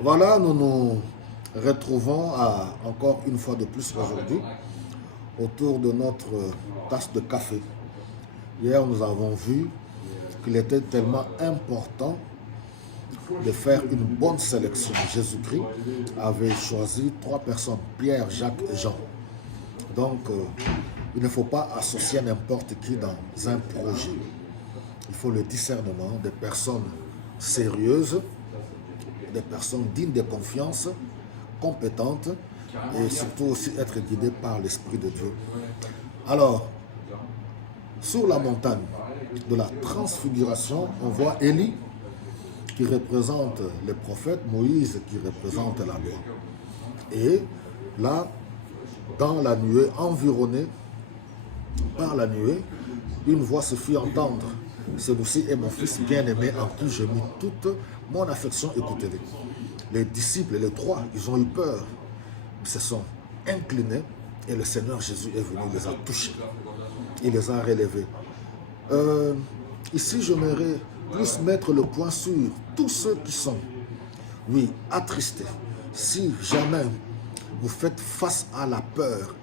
Voilà, nous nous retrouvons encore une fois de plus aujourd'hui autour de notre tasse de café. Hier, nous avons vu qu'il était tellement important de faire une bonne sélection. Jésus-Christ avait choisi 3 personnes, Pierre, Jacques et Jean. Donc, il ne faut pas associer n'importe qui dans un projet. Il faut le discernement des personnes sérieuses, des personnes dignes de confiance, compétentes et surtout aussi être guidées par l'Esprit de Dieu. Alors, sur la montagne de la transfiguration, on voit Élie qui représente les prophètes, Moïse qui représente la loi. Et là, dans la nuée, environné par la nuée, une voix se fit entendre. Celui-ci est mon fils bien-aimé en qui je mis toute mon affection, écoutez-les. Les disciples, les trois, ils ont eu peur. Ils se sont inclinés et le Seigneur Jésus est venu, il les a touchés. Il les a relevés. Ici, j'aimerais plus mettre le point sur tous ceux qui sont, oui, attristés. Si jamais vous faites face à la peur,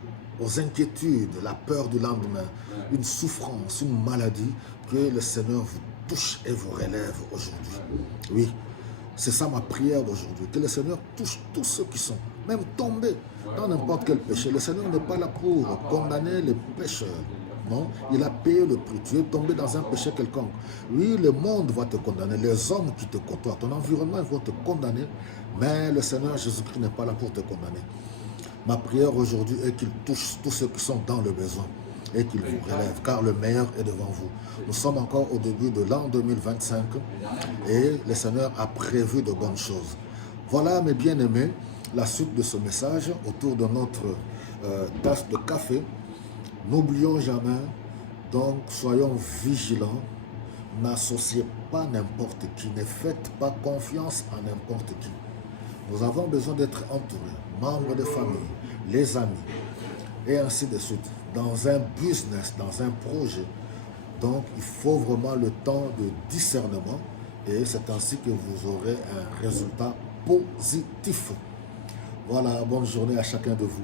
aux inquiétudes, la peur du lendemain, une souffrance, une maladie, que le Seigneur vous touche et vous relève aujourd'hui. Oui, c'est ça ma prière d'aujourd'hui, que le Seigneur touche tous ceux qui sont, même tombés dans n'importe quel péché. Le Seigneur n'est pas là pour condamner les pécheurs. Non, il a payé le prix. Tu es tombé dans un péché quelconque. Oui, le monde va te condamner, les hommes qui te côtoient, ton environnement vont te condamner, mais le Seigneur Jésus-Christ n'est pas là pour te condamner. Ma prière aujourd'hui est qu'il touche tous ceux qui sont dans le besoin et qu'il vous relève, car le meilleur est devant vous. Nous sommes encore au début de l'an 2025 et le Seigneur a prévu de bonnes choses. Voilà, mes bien-aimés, la suite de ce message autour de notre tasse de café. N'oublions jamais, donc soyons vigilants, n'associez pas n'importe qui, ne faites pas confiance à n'importe qui. Nous avons besoin d'être entourés, membres de famille, les amis, et ainsi de suite, dans un business, dans un projet. Donc, il faut vraiment le temps de discernement et c'est ainsi que vous aurez un résultat positif. Voilà, bonne journée à chacun de vous.